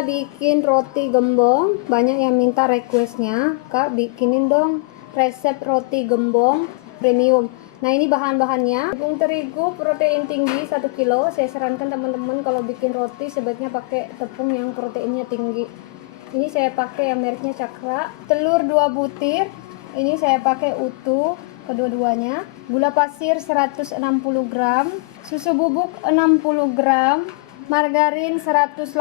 saya bikin roti gembong. Banyak yang minta requestnya, Kak bikinin dong resep roti gembong premium. Nah ini bahan-bahannya: tepung terigu protein tinggi 1 kilo. Saya sarankan teman-teman kalau bikin roti sebaiknya pakai tepung yang proteinnya tinggi. Ini saya pakai yang mereknya Cakra. Telur 2 butir, ini saya pakai utuh kedua-duanya. Gula pasir 160 gram, susu bubuk 60 gram, margarin 180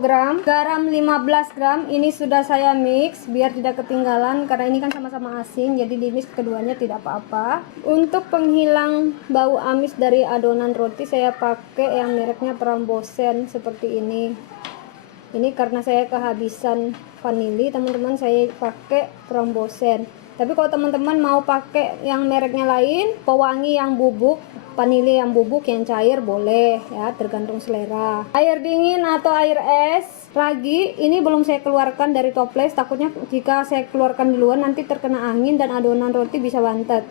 gram, garam 15 gram. Ini sudah saya mix biar tidak ketinggalan karena ini kan sama-sama asin, jadi di mix keduanya tidak apa-apa. Untuk penghilang bau amis dari adonan roti saya pakai yang mereknya Prambosen seperti ini. Ini karena saya kehabisan vanili teman-teman, saya pakai Prambosen. Tapi kalau teman-teman mau pakai yang mereknya lain, pewangi yang bubuk, vanili yang bubuk yang cair boleh ya, tergantung selera. Air dingin atau air es, ragi ini belum saya keluarkan dari toples, takutnya jika saya keluarkan duluan nanti terkena angin dan adonan roti bisa bantet.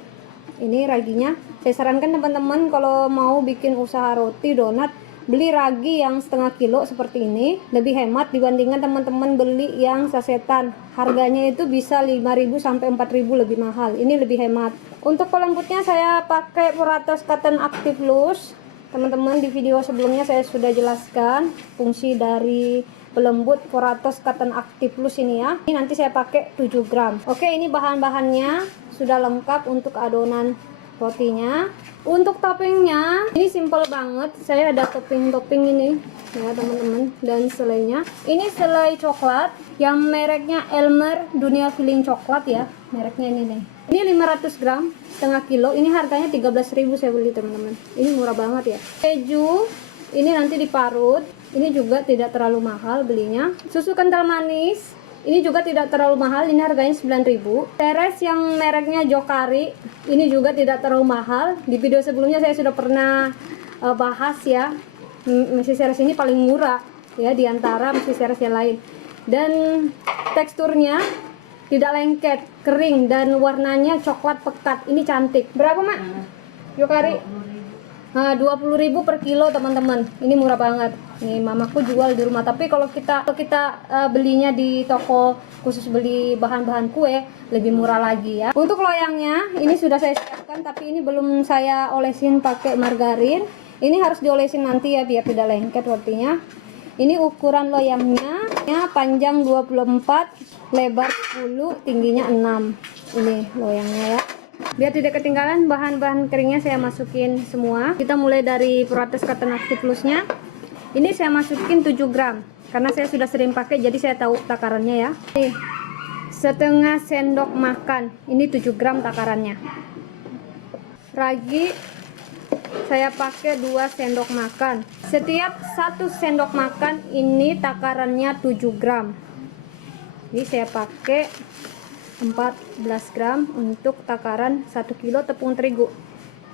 Ini raginya. Saya sarankan teman-teman kalau mau bikin usaha roti donat, beli ragi yang setengah kilo seperti ini, lebih hemat dibandingkan teman-teman beli yang sasetan. Harganya itu bisa 5.000 sampai 4.000 lebih mahal. Ini lebih hemat. Untuk pelembutnya saya pakai Puratos Cotton Active Loose. Teman-teman di video sebelumnya saya sudah jelaskan fungsi dari pelembut Puratos Cotton Active Loose ini ya. Ini nanti saya pakai 7 gram. Oke, ini bahan-bahannya sudah lengkap untuk adonan rotinya. Untuk toppingnya ini simple banget. Saya ada topping ini ya teman-teman, dan selainya ini selai coklat yang mereknya Elmer Dunia Filling Coklat ya, mereknya ini nih. Ini 500 gram setengah kilo, ini harganya 13.000 saya beli teman-teman. Ini murah banget ya. Keju ini nanti diparut, ini juga tidak terlalu mahal belinya. Susu kental manis ini juga tidak terlalu mahal, ini harganya 9.000. Teres yang mereknya Jokari, ini juga tidak terlalu mahal. Di video sebelumnya saya sudah pernah bahas ya. Mesin Ceres ini paling murah ya di antara mesin Ceres yang lain. Dan teksturnya tidak lengket, kering, dan warnanya coklat pekat. Ini cantik. Berapa, Mak? Jokari? Nah, 20.000 per kilo teman-teman. Ini murah banget. Nih mamaku jual di rumah. Tapi kalau kita belinya di toko khusus beli bahan-bahan kue lebih murah lagi ya. Untuk loyangnya ini sudah saya siapkan, tapi ini belum saya olesin pakai margarin. Ini harus diolesin nanti ya biar tidak lengket rotinya. Ini ukuran loyangnya, ya, panjang 24, lebar 10, tingginya 6. Ini loyangnya ya. Biar tidak ketinggalan bahan-bahan keringnya saya masukin semua. Kita mulai dari Puratos Cotton Active Loose-nya. Ini saya masukin 7 gram karena saya sudah sering pakai, jadi saya tahu takarannya ya. Nih, setengah sendok makan. Ini 7 gram takarannya. Ragi saya pakai 2 sendok makan. Setiap 1 sendok makan ini takarannya 7 gram. Ini saya pakai 14 gram untuk takaran 1 kilo tepung terigu.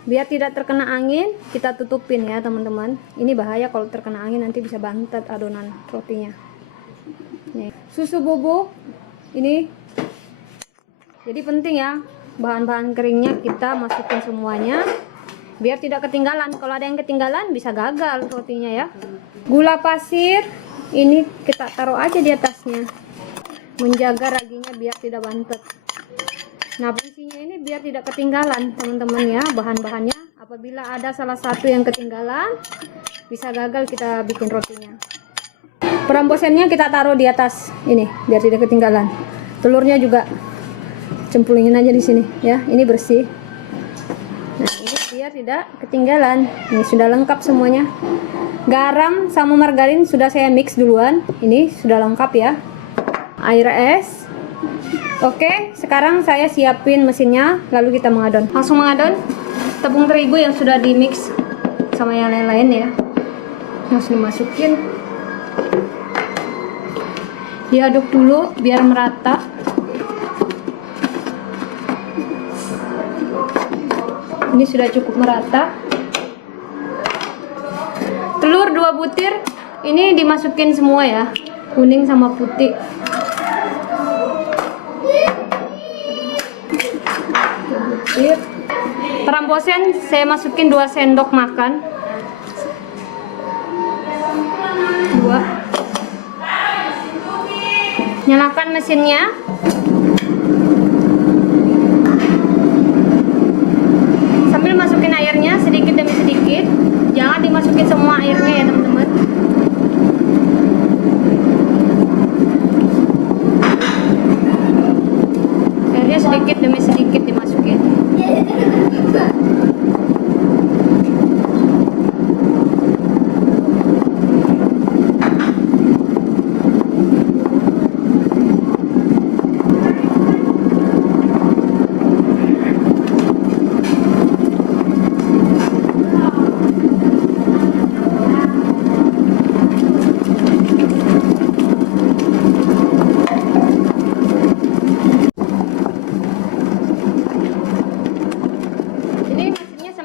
Biar tidak terkena angin, kita tutupin ya teman-teman. Ini bahaya kalau terkena angin, nanti bisa bantet adonan rotinya. Nih, susu bubuk ini. Jadi penting ya, bahan-bahan keringnya kita masukin semuanya biar tidak ketinggalan. Kalau ada yang ketinggalan bisa gagal rotinya ya. Gula pasir ini kita taruh aja di atasnya, menjaga raginya biar tidak bantet. Nah fungsinya ini biar tidak ketinggalan teman-teman ya bahan-bahannya. Apabila ada salah satu yang ketinggalan bisa gagal kita bikin rotinya. Prambosennya kita taruh di atas ini biar tidak ketinggalan. Telurnya juga cemplungin aja di sini ya, ini bersih. Nah ini biar tidak ketinggalan. Ini sudah lengkap semuanya. Garam sama margarin sudah saya mix duluan, ini sudah lengkap ya. Air es. Oke, sekarang saya siapin mesinnya, lalu kita mengadon. Langsung mengadon tepung terigu yang sudah di mix sama yang lain-lain ya. Langsung dimasukin. Diaduk dulu biar merata. Ini sudah cukup merata. Telur 2 butir ini dimasukin semua ya, kuning sama putih. Prambosen saya masukin 2 sendok makan. 2. Nyalakan mesinnya. Sambil masukin airnya sedikit demi sedikit. Jangan dimasukin semua airnya ya teman-teman. Airnya sedikit demi sedikit dimasukin.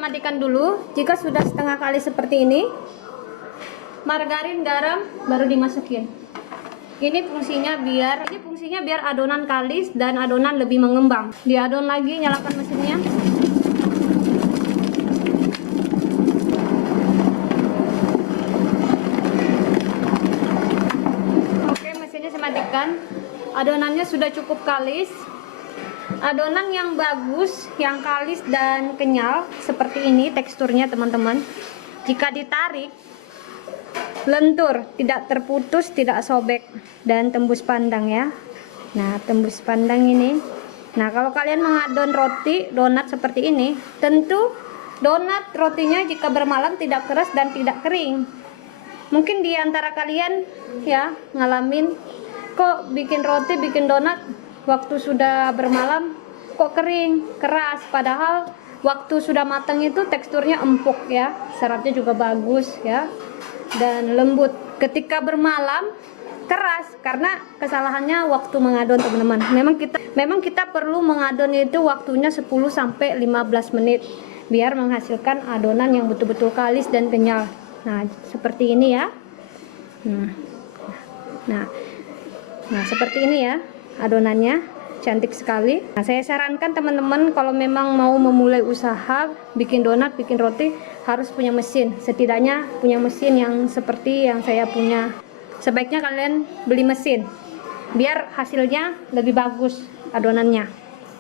Matikan dulu. Jika sudah setengah kali seperti ini, margarin, garam baru dimasukin. Ini fungsinya biar adonan kalis dan adonan lebih mengembang. Diadon lagi, nyalakan mesinnya. Oke, mesinnya saya matikan. Adonannya sudah cukup kalis. Adonan yang bagus, yang kalis dan kenyal seperti ini teksturnya teman-teman. Jika ditarik, lentur, tidak terputus, tidak sobek dan tembus pandang ya. Nah, tembus pandang ini. Nah, kalau kalian mengadon roti donat seperti ini, tentu donat rotinya jika bermalam tidak keras dan tidak kering. Mungkin di antara kalian ya ngalamin, kok bikin roti, bikin donat waktu sudah bermalam kok kering, keras, padahal waktu sudah matang itu teksturnya empuk ya, seratnya juga bagus ya, dan lembut. Ketika bermalam keras karena kesalahannya waktu mengadon teman-teman. Memang kita perlu mengadon itu waktunya 10 sampai 15 menit biar menghasilkan adonan yang betul-betul kalis dan kenyal. Nah, seperti ini ya. Nah, seperti ini ya adonannya, cantik sekali. Nah, saya sarankan teman-teman kalau memang mau memulai usaha bikin donat, bikin roti, harus punya mesin. Setidaknya punya mesin yang seperti yang saya punya. Sebaiknya kalian beli mesin biar hasilnya lebih bagus adonannya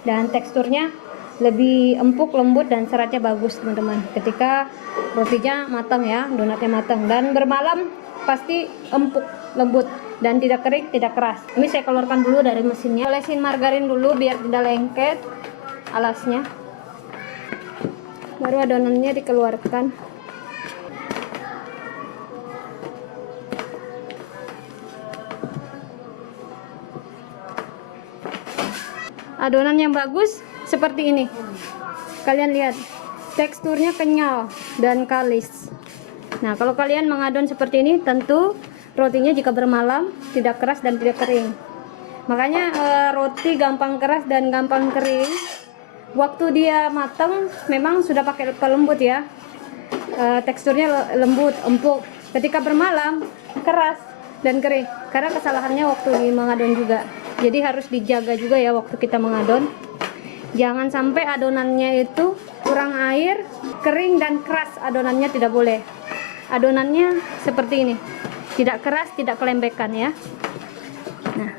dan teksturnya lebih empuk, lembut dan seratnya bagus teman-teman. Ketika rotinya matang ya, donatnya matang dan bermalam pasti empuk, lembut dan tidak kering, tidak keras. Ini saya keluarkan dulu dari mesinnya. Olesin margarin dulu biar tidak lengket alasnya. Baru adonannya dikeluarkan. Adonan yang bagus seperti ini. Kalian lihat, teksturnya kenyal dan kalis. Nah, kalau kalian mengadon seperti ini, tentu rotinya jika bermalam tidak keras dan tidak kering. Makanya roti gampang keras dan gampang kering. Waktu dia matang memang sudah pakai pelembut ya. Teksturnya lembut, empuk. Ketika bermalam keras dan kering. Karena kesalahannya waktu mengadon juga. Jadi harus dijaga juga ya waktu kita mengadon. Jangan sampai adonannya itu kurang air, kering dan keras adonannya, tidak boleh. Adonannya seperti ini, tidak keras, tidak kelembekan ya. Nah,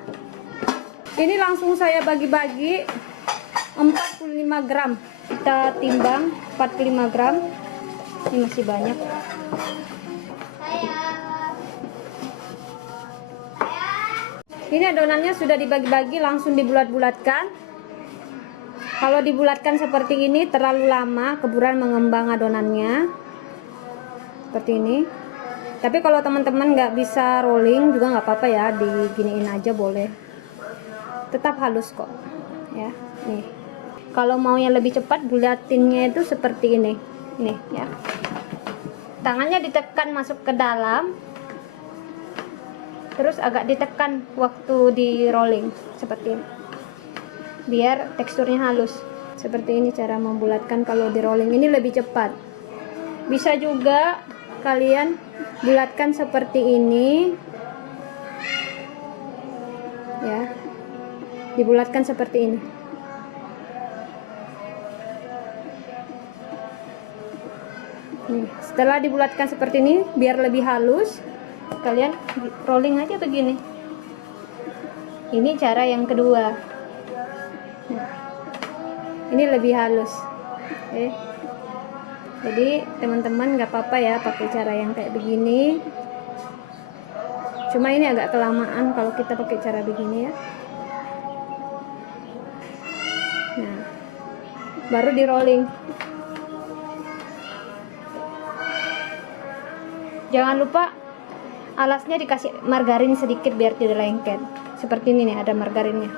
ini langsung saya bagi-bagi 45 gram. Kita timbang 45 gram. Ini masih banyak. Ini adonannya sudah dibagi-bagi, langsung dibulat-bulatkan. Kalau dibulatkan seperti ini terlalu lama, keburan mengembang adonannya. Seperti ini. Tapi kalau teman-teman nggak bisa rolling juga nggak apa-apa ya, diginiin aja boleh. Tetap halus kok ya. Nih, kalau mau yang lebih cepat bulatinnya itu seperti ini. Nih ya, tangannya ditekan masuk ke dalam, terus agak ditekan waktu di rolling seperti ini, biar teksturnya halus. Seperti ini cara membulatkan kalau di rolling, ini lebih cepat. Bisa juga kalian bulatkan seperti ini ya, dibulatkan seperti ini. Nih, setelah dibulatkan seperti ini biar lebih halus, kalian rolling aja begini. Ini cara yang kedua. Ini lebih halus. Oke. Jadi teman-teman nggak apa-apa ya pakai cara yang kayak begini. Cuma ini agak kelamaan kalau kita pakai cara begini ya. Nah, baru di rolling. Jangan lupa alasnya dikasih margarin sedikit biar tidak lengket. Seperti ini nih, ada margarinnya.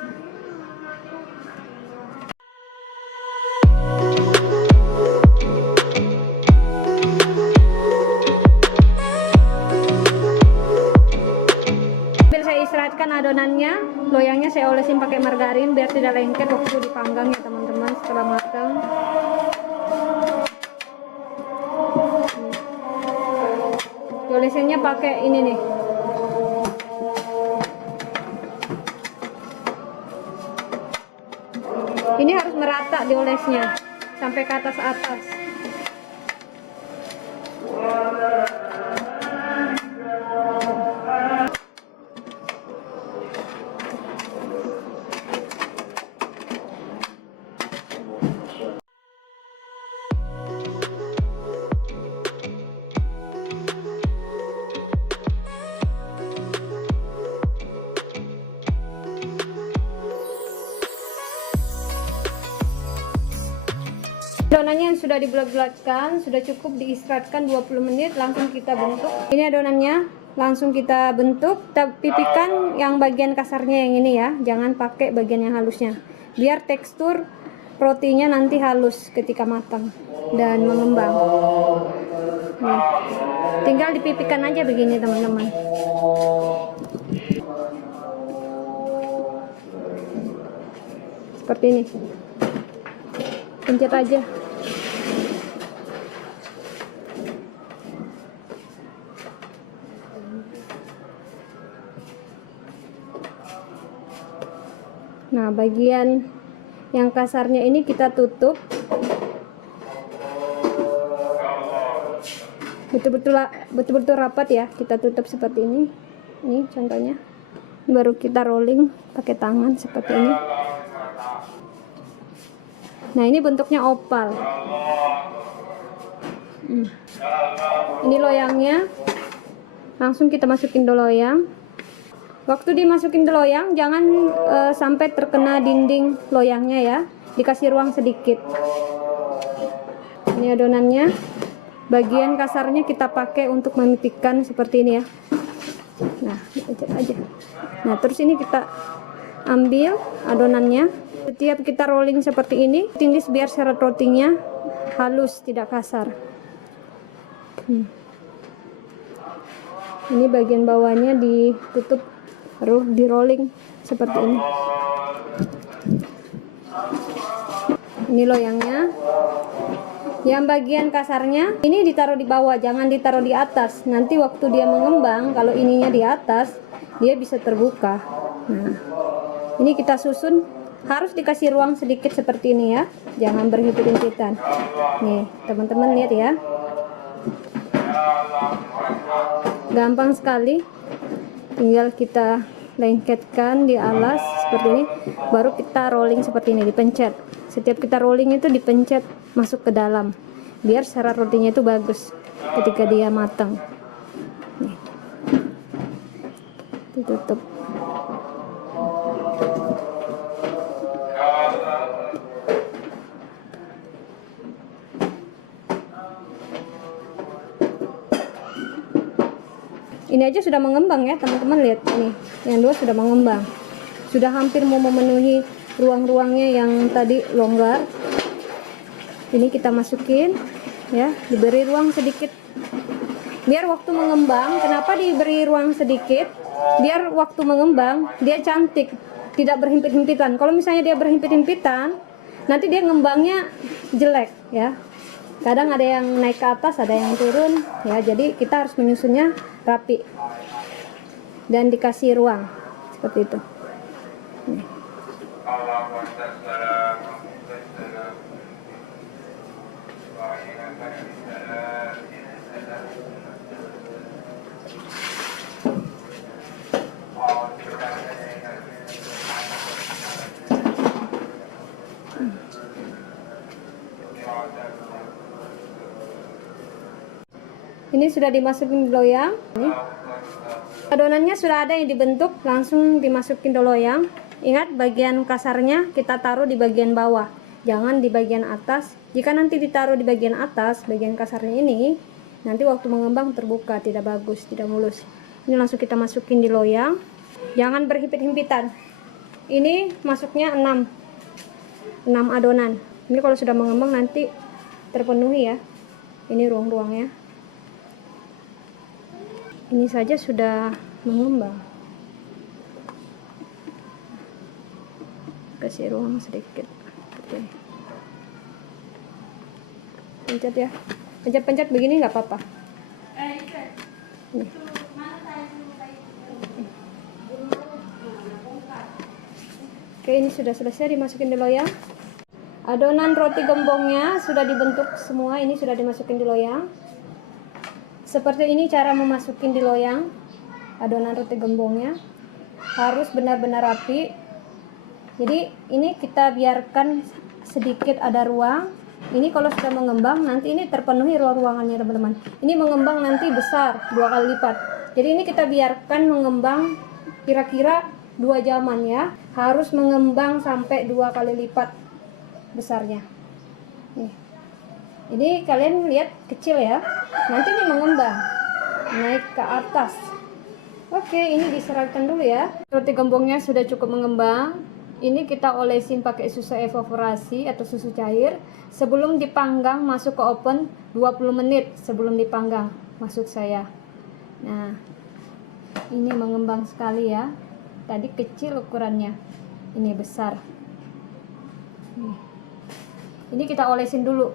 Istirahatkan adonannya, loyangnya saya olesin pakai margarin biar tidak lengket waktu dipanggang ya teman-teman setelah matang. Diolesinnya pakai ini nih. Ini harus merata diolesnya sampai ke atas-atas. Adonannya yang sudah dibulat-bulatkan, sudah cukup diistirahatkan 20 menit, langsung kita bentuk. Ini adonannya, langsung kita bentuk. Kita pipihkan yang bagian kasarnya yang ini ya, jangan pakai bagian yang halusnya. Biar tekstur rotinya nanti halus ketika matang dan mengembang. Nih, tinggal dipipihkan aja begini teman-teman. Seperti ini. Pencet aja. Nah, bagian yang kasarnya ini kita tutup. Betul-betul rapat ya. Kita tutup seperti ini. Ini contohnya. Baru kita rolling pakai tangan seperti ini. Nah, ini bentuknya opal. Ini loyangnya. Langsung kita masukin ke loyang. Waktu dimasukin ke loyang, jangan sampai terkena dinding loyangnya ya. Dikasih ruang sedikit. Ini adonannya. Bagian kasarnya kita pakai untuk memipihkan seperti ini ya. Nah, dipencet aja. Nah, terus ini kita ambil adonannya. Setiap kita rolling seperti ini, tindis biar serat rotinya halus, tidak kasar. Ini bagian bawahnya ditutup, baru di rolling seperti ini. Ini loyangnya. Yang bagian kasarnya ini ditaruh di bawah, jangan ditaruh di atas. Nanti waktu dia mengembang, kalau ininya di atas, dia bisa terbuka. Nah, ini kita susun, harus dikasih ruang sedikit seperti ini ya, jangan berhimpit-himpitan. Nih, teman-teman lihat ya. Gampang sekali. Tinggal kita lengketkan di alas seperti ini, baru kita rolling seperti ini, dipencet. Setiap kita rolling itu dipencet masuk ke dalam, biar serat rotinya itu bagus ketika dia matang. Nih. Ditutup. Ini aja sudah mengembang ya teman-teman, lihat ini, yang dua sudah mengembang, sudah hampir mau memenuhi ruang-ruangnya yang tadi longgar. Ini kita masukin ya, diberi ruang sedikit biar waktu mengembang. Kenapa diberi ruang sedikit? Biar waktu mengembang dia cantik, tidak berhimpit-himpitan. Kalau misalnya dia berhimpit-himpitan, nanti dia ngembangnya jelek ya. Kadang ada yang naik ke atas, ada yang turun ya, jadi kita harus menyusunnya rapi dan dikasih ruang seperti itu. Nih. Ini sudah dimasukin di loyang. Nih. Adonannya sudah ada yang dibentuk, langsung dimasukin di loyang. Ingat, bagian kasarnya kita taruh di bagian bawah, jangan di bagian atas. Jika nanti ditaruh di bagian atas, bagian kasarnya ini, nanti waktu mengembang terbuka, tidak bagus, tidak mulus. Ini langsung kita masukin di loyang. Jangan berhimpit-himpitan. Ini masuknya 6 adonan. Ini kalau sudah mengembang nanti terpenuhi ya. Ini ruang-ruangnya. Ini saja sudah mengembang. Kasih ruang sedikit. Oke. Pencet ya. Pencet-pencet begini nggak apa-apa. Nih. Oke, ini sudah selesai dimasukin di loyang. Adonan roti gembongnya sudah dibentuk semua, ini sudah dimasukin di loyang. Seperti ini cara memasukin di loyang adonan roti gembongnya. Harus benar-benar rapi. Jadi ini kita biarkan sedikit ada ruang. Ini kalau sudah mengembang nanti ini terpenuhi ruang-ruangannya teman-teman. Ini mengembang nanti besar 2 kali lipat. Jadi ini kita biarkan mengembang kira-kira 2 jaman ya. Harus mengembang sampai 2 kali lipat besarnya. Nih. Ini kalian lihat kecil ya. Nanti ini mengembang naik ke atas. Oke, ini diserahkan dulu ya. Roti gembongnya sudah cukup mengembang. Ini kita olesin pakai susu evaporasi atau susu cair. Sebelum dipanggang masuk ke oven 20 menit sebelum dipanggang masuk saya. Nah, ini mengembang sekali ya. Tadi kecil ukurannya, ini besar. Ini kita olesin dulu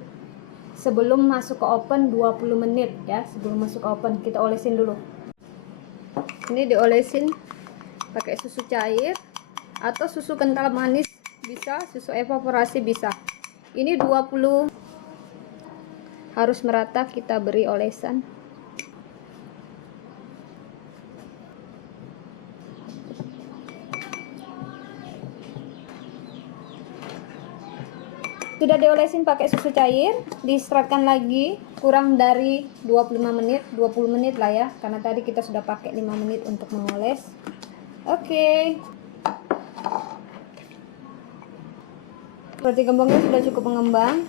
sebelum masuk ke oven 20 menit ya. Sebelum masuk ke oven kita olesin dulu. Ini diolesin pakai susu cair atau susu kental manis bisa, susu evaporasi bisa. Ini 20, harus merata kita beri olesan. Sudah diolesin pakai susu cair, diseratkan lagi kurang dari 25 menit, 20 menit lah ya, karena tadi kita sudah pakai 5 menit untuk mengoles. Oke. Roti gembongnya sudah cukup mengembang.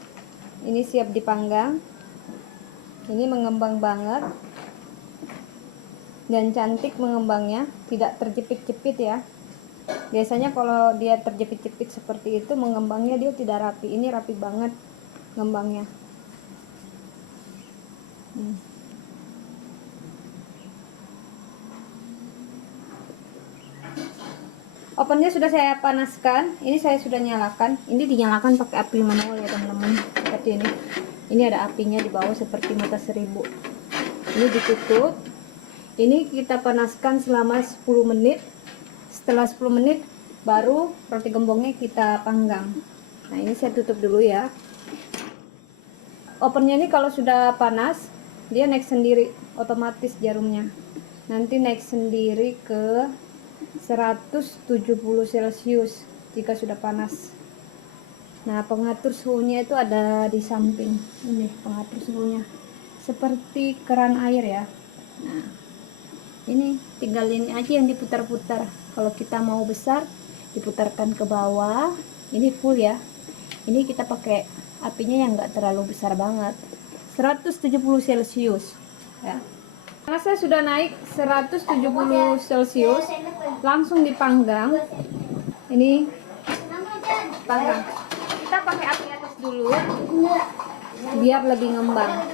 Ini siap dipanggang. Ini mengembang banget. Dan cantik mengembangnya, tidak terjepit-jepit ya. Biasanya kalau dia terjepit-jepit seperti itu, mengembangnya dia tidak rapi. Ini rapi banget ngembangnya. Ovennya sudah saya panaskan. Ini saya sudah nyalakan. Ini dinyalakan pakai api manual ya teman-teman. Seperti ini. Ini ada apinya di bawah seperti mata seribu. Ini ditutup. Ini kita panaskan selama 10 menit. Setelah 10 menit baru roti gembongnya kita panggang. Nah, ini saya tutup dulu ya. Ovennya ini kalau sudah panas, dia naik sendiri otomatis jarumnya. Nanti naik sendiri ke 170 Celcius jika sudah panas. Nah, pengatur suhunya itu ada di samping. Ini pengatur suhunya. Seperti keran air ya. Nah, ini tinggal ini aja yang diputar-putar. Kalau kita mau besar, diputarkan ke bawah. Ini full ya. Ini kita pakai apinya yang enggak terlalu besar banget. 170 Celcius ya. Panasnya sudah naik 170 Celcius, langsung dipanggang. Ini panggang. Kita pakai api atas dulu biar lebih ngembang.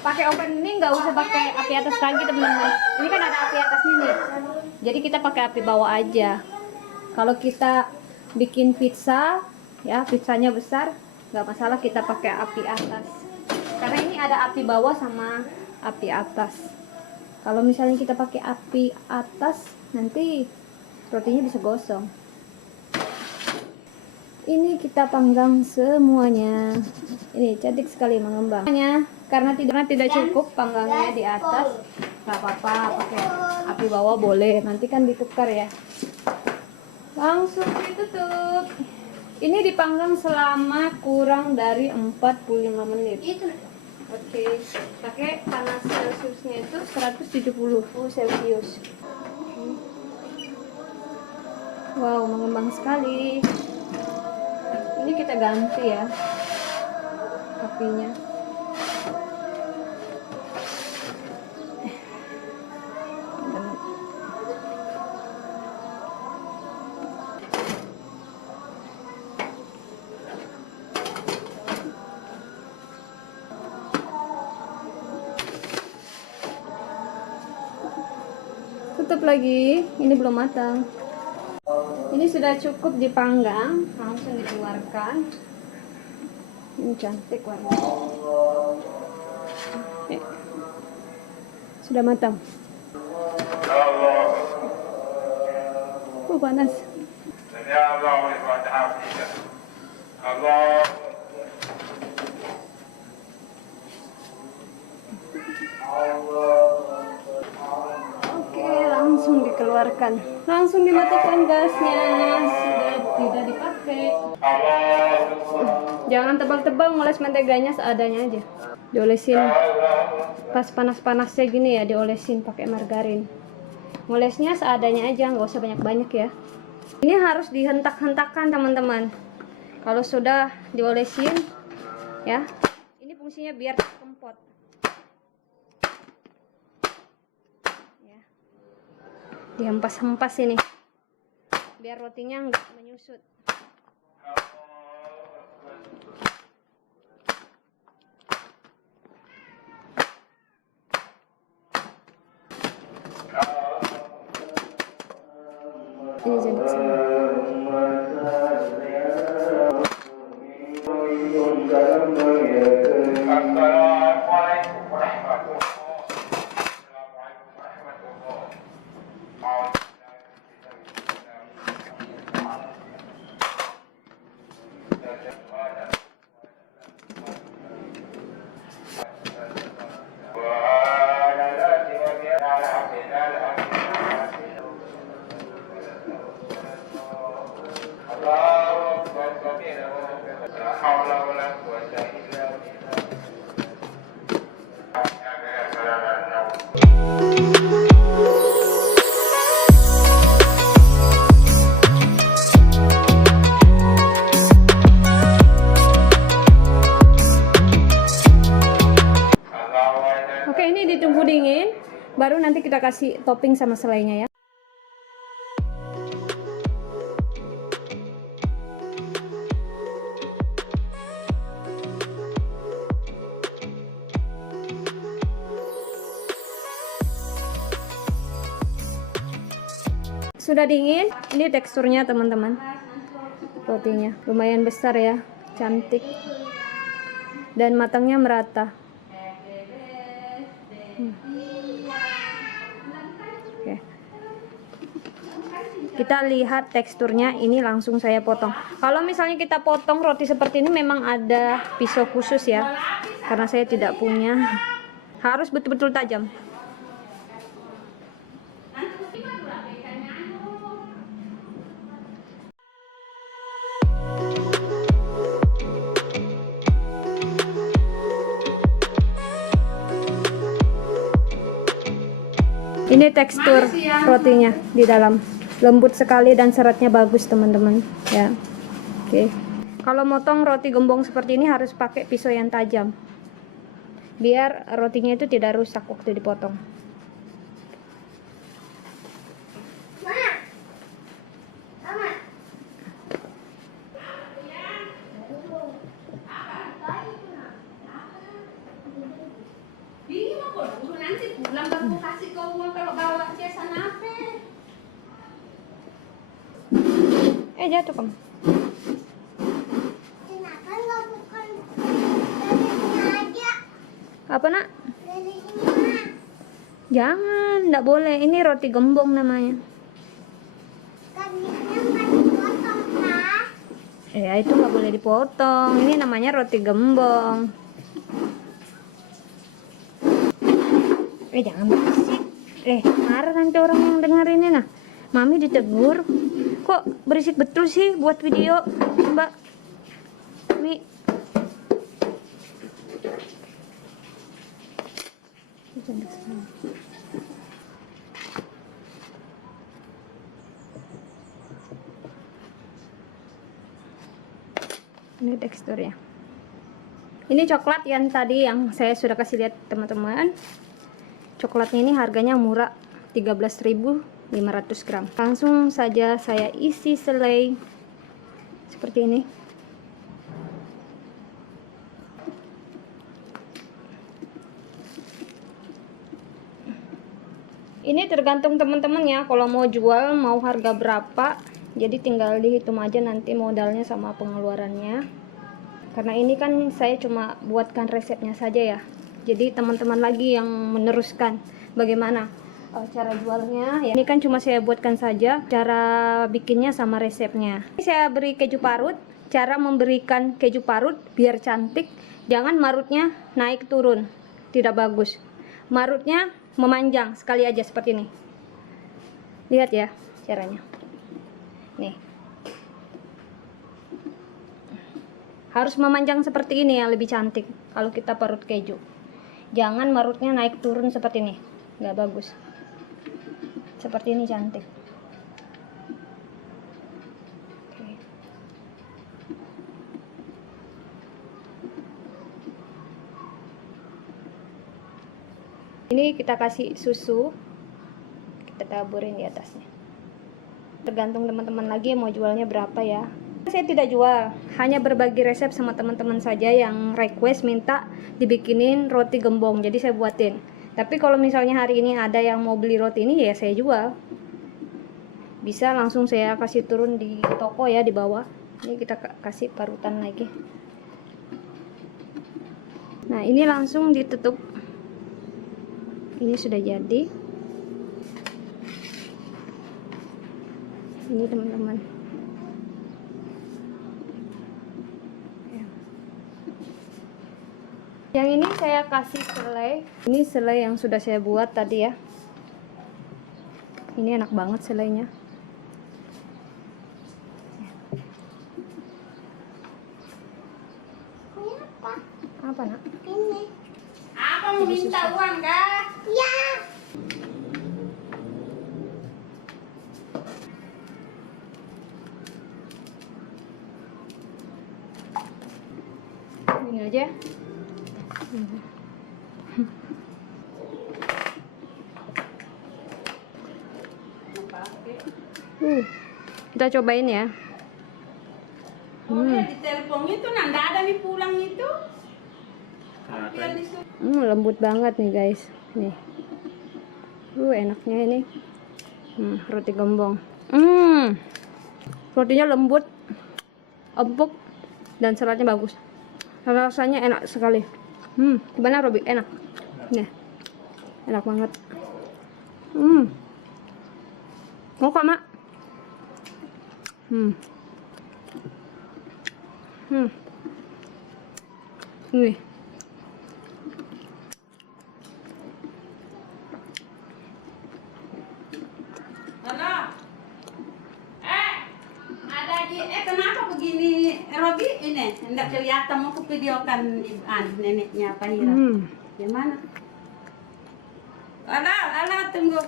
Pakai oven ini nggak usah pakai api atas lagi teman-teman. Ini kan ada api atasnya nih. Jadi kita pakai api bawah aja. Kalau kita bikin pizza, ya pizzanya besar, nggak masalah kita pakai api atas. Karena ini ada api bawah sama api atas. Kalau misalnya kita pakai api atas, nanti rotinya bisa gosong. Ini kita panggang semuanya. Ini cantik sekali mengembang. Karena tidak cukup panggangnya di atas, nggak apa-apa pakai api bawah boleh. Nanti kan ditukar ya. Langsung ditutup. Ini dipanggang selama kurang dari 45 menit. Oke, pakai panas Celciusnya itu 170 Celcius. Wow, mengembang sekali. Ini kita ganti ya apinya. Tutup lagi, ini belum matang. Ini sudah cukup dipanggang, langsung dikeluarkan. Ini cantik warnanya. Sudah matang. Oh, panas. Oke, langsung dikeluarkan. Langsung dimatikan gasnya. Sudah tidak dipakai. Jangan tebal-tebal, ngoles menteganya seadanya aja. Diolesin pas panas-panasnya gini ya, diolesin pakai margarin. Ngolesnya seadanya aja, nggak usah banyak-banyak ya. Ini harus dihentak-hentakan teman-teman. Kalau sudah diolesin ya, ini fungsinya biar kempot ya. Dihempas-hempas ini biar rotinya nggak menyusut. Ini jadi Oke, ini ditunggu dingin, baru nanti kita kasih topping sama selainya ya. Sudah dingin, ini teksturnya teman-teman. Rotinya lumayan besar ya, cantik. Dan matangnya merata. Oke. Kita lihat teksturnya, ini langsung saya potong. Kalau misalnya kita potong roti seperti ini memang ada pisau khusus ya. Karena saya tidak punya. Harus betul-betul tajam. Ini tekstur rotinya di dalam, lembut sekali dan seratnya bagus teman-teman ya. Oke. Kalau motong roti gembong seperti ini harus pakai pisau yang tajam, biar rotinya itu tidak rusak waktu dipotong. Jatuh kamu. Kenapa nggak bukan dedeknya aja? Apa nak? Dedeknya. Jangan, nggak boleh. Ini roti gembong namanya. Kan ini nggak dipotong kah? Ya itu nggak boleh dipotong. Ini namanya roti gembong. Jangan berisik. Marah nanti orang yang dengerin ini. Nah, mami ditegur. Kok berisik betul sih buat video, Mbak Mi? Cantik sekali. Ini teksturnya. Ini coklat yang tadi yang saya sudah kasih lihat teman-teman. Coklatnya ini harganya murah, 13.500 gram. Langsung saja saya isi selai seperti ini. Ini tergantung teman-teman ya, kalau mau jual mau harga berapa. Jadi tinggal dihitung aja nanti modalnya sama pengeluarannya. Karena ini kan saya cuma buatkan resepnya saja ya. Jadi teman-teman lagi yang meneruskan bagaimana cara jualnya ya. Ini kan cuma saya buatkan saja cara bikinnya sama resepnya. Ini saya beri keju parut. Cara memberikan keju parut biar cantik, jangan marutnya naik turun, tidak bagus. Marutnya memanjang sekali aja seperti ini. Lihat ya caranya. Nih, harus memanjang seperti ini ya, lebih cantik kalau kita parut keju. Jangan marutnya naik turun seperti ini, nggak bagus. Seperti ini cantik. Oke. Ini kita kasih susu, kita taburin di atasnya. Tergantung teman-teman lagi mau jualnya berapa ya. Saya tidak jual, hanya berbagi resep sama teman-teman saja yang request minta dibikinin roti gembong, jadi saya buatin. Tapi kalau misalnya hari ini ada yang mau beli roti ini ya saya jual. Bisa langsung saya kasih turun di toko ya, di bawah. Ini kita kasih parutan lagi. Nah, ini langsung ditutup. Ini sudah jadi. Ini teman-teman. Ya. Yang ini saya kasih selai. Ini selai yang sudah saya buat tadi ya. Ini enak banget selainya. Ini apa? Apa nak? Ini. Apa mau minta uang kah? Ya. Ini aja. Kita cobain ya. Oh, dia di telepon itu nggak ada nih pulang itu. Biar disuruh. Lembut banget nih guys. Nih. Enaknya ini. Roti gembong. Rotinya lembut, empuk, dan seratnya bagus. Rasanya enak sekali. Gimana Robi? Enak. Nih. Enak banget. Mau kok, Mak? Nih. Halo. Ada di kenapa begini Robi ini? Enggak kelihatan, mau ku videokan neneknya Pahira. Gimana? Halo, tunggu.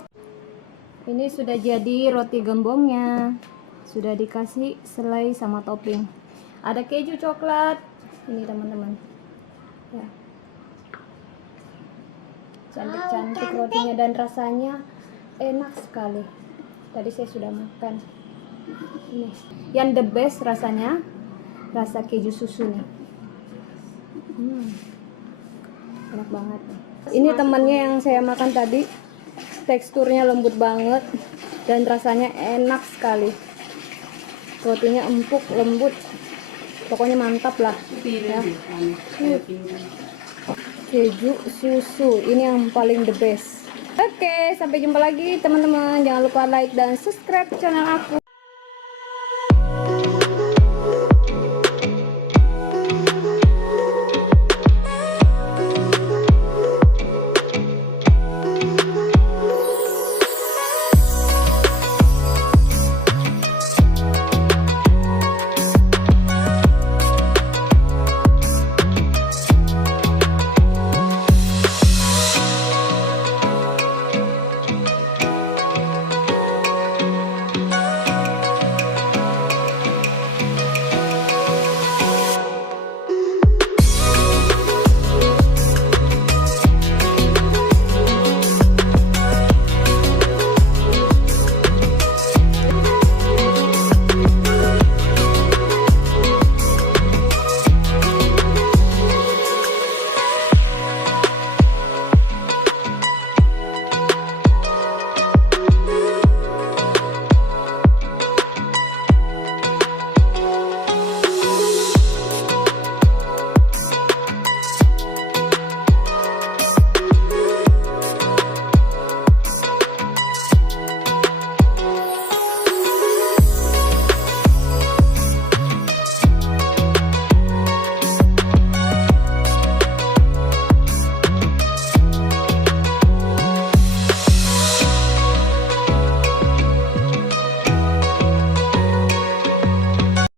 Ini sudah jadi roti gembongnya. Sudah dikasih selai sama topping. Ada keju coklat. Ini teman-teman. Ya. Cantik-cantik rotinya dan rasanya enak sekali. Tadi saya sudah makan. Ini. Yang the best rasanya rasa keju susu nih. Enak banget. Ini temannya yang saya makan tadi. Teksturnya lembut banget dan rasanya enak sekali. Rotinya empuk, lembut, pokoknya mantap lah ya. Keju susu ini yang paling the best. Oke, sampai jumpa lagi teman-teman. Jangan lupa like dan subscribe channel aku.